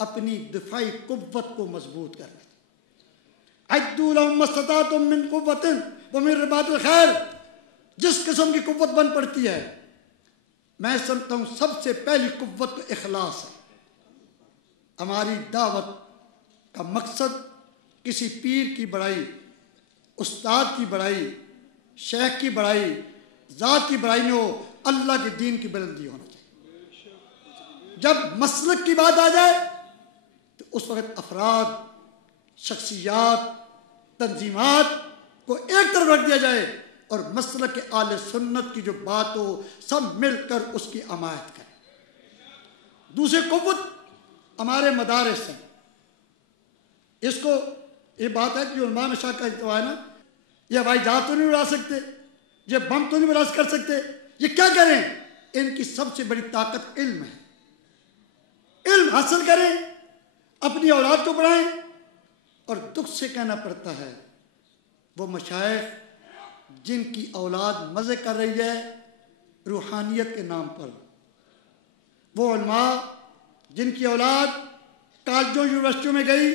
اپنی دفاعی قوت کو مضبوط کرنا چاہیے۔ عدوا لهم ما استطعتم من قوة ومن رباط الخيل، جس قسم کی قوت بن پڑتی ہے، میں سمجھتا ہوں سب سے پہلی قوت تو اخلاص ہے۔ ہماری دعوت کا مقصد کسی پیر کی بڑائی، استاد کی بڑائی، شیخ کی بڑائی، ذات کی بڑائی میں ہو، اللہ کے دین کی بلندی ہونا چاہیے۔ جب مسلک کی بات آ جائے تو اس وقت افراد، شخصیات، تنظیمات کو ایک طرف رکھ دیا جائے اور مسلک کے اہل سنت کی جو بات ہو سب مل کر اس کی حمایت کریں۔ دوسری قوت ہمارے مدارس ہیں۔ اس کو یہ بات ہے کہ علماء شاہ کا اتفاق ہے نا، یہ ہوائی جہاز تو نہیں اڑا سکتے، یہ بم تو نہیں برست کر سکتے، یہ کیا کریں؟ ان کی سب سے بڑی طاقت علم ہے۔ علم حاصل کریں، اپنی اولاد کو پڑھائیں، اور دکھ سے کہنا پڑتا ہے وہ مشائخ جن کی اولاد مزے کر رہی ہے روحانیت کے نام پر، وہ علماء جن کی اولاد کالجوں یونیورسٹیوں میں گئی،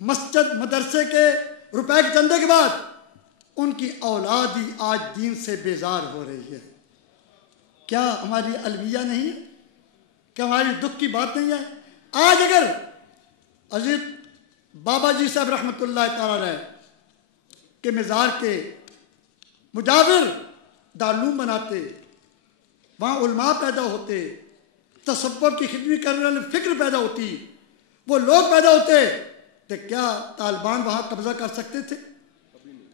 مسجد مدرسے کے روپے کے چندے کے بعد ان کی اولاد ہی آج دین سے بیزار ہو رہی ہے۔ کیا ہماری المیہ نہیں ہے؟ کیا ہماری دکھ کی بات نہیں ہے؟ آج اگر عزیز بابا جی صاحب رحمۃ اللہ تعالی علیہ کے مزار کے مجاور دارالعلوم بناتے، وہاں علماء پیدا ہوتے، تصوف کی خدمت کرنے والے فکر پیدا ہوتی، وہ لوگ پیدا ہوتے، تو کیا طالبان وہاں قبضہ کر سکتے تھے؟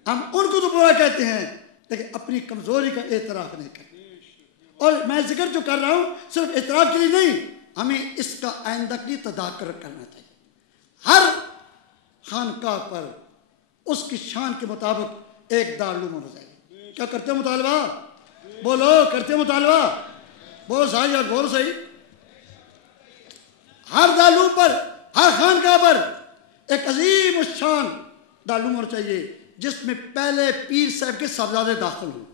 ہم ان کو تو برا کہتے ہیں لیکن اپنی کمزوری کا اعتراف نہیں کرتے۔ اور میں ذکر جو کر رہا ہوں صرف اعتراف کے لیے نہیں، ہمیں اس کا آئندہ کی تذاکر کرنا چاہیے۔ ہر خانقاہ پر اس کی شان کے مطابق ایک دارالعلوم ہونا چاہیے۔ کیا کرتے ہیں مطالبہ؟ بولو، کرتے ہیں مطالبہ؟ بولو صحیح یا غور صحیح؟ ہر دارالعلوم پر، ہر خانقاہ پر ایک عظیم الشان دارالعلوم ہونا چاہیے جس میں پہلے پیر صاحب کے صاحبزادے داخل ہوں۔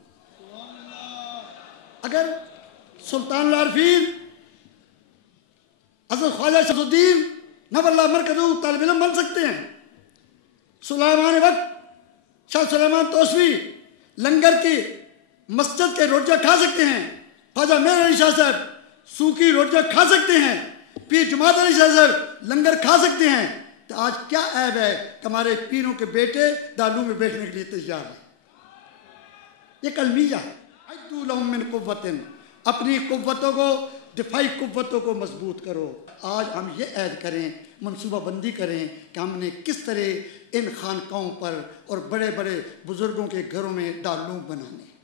اگر سلطان العارفین حضرت خواجہ شمس الدین نور اللہ مرکزہ طالب علم بن سکتے ہیں، سلیمان وقت شاہ سلیمان توسوی لنگر کی مسجد کے روٹیاں کھا سکتے ہیں، خواجہ میر علی شاہ صاحب سوکھی روٹیاں کھا سکتے ہیں، پیر جماعت علی شاہ صاحب لنگر کھا سکتے ہیں، تو آج کیا عیب ہے کہ ہمارے پیروں کے بیٹے دارالعلوم میں بیٹھنے کے لیے تیار ہیں؟ یہ کلمیہ ہے۔ عدوا لهم من قوة، اپنی قوتوں کو، دفاعی قوتوں کو مضبوط کرو۔ آج ہم یہ عہد کریں، منصوبہ بندی کریں کہ ہم نے کس طرح ان خانقاہوں پر اور بڑے بڑے بزرگوں کے گھروں میں دارالعلوم بنانے ہیں۔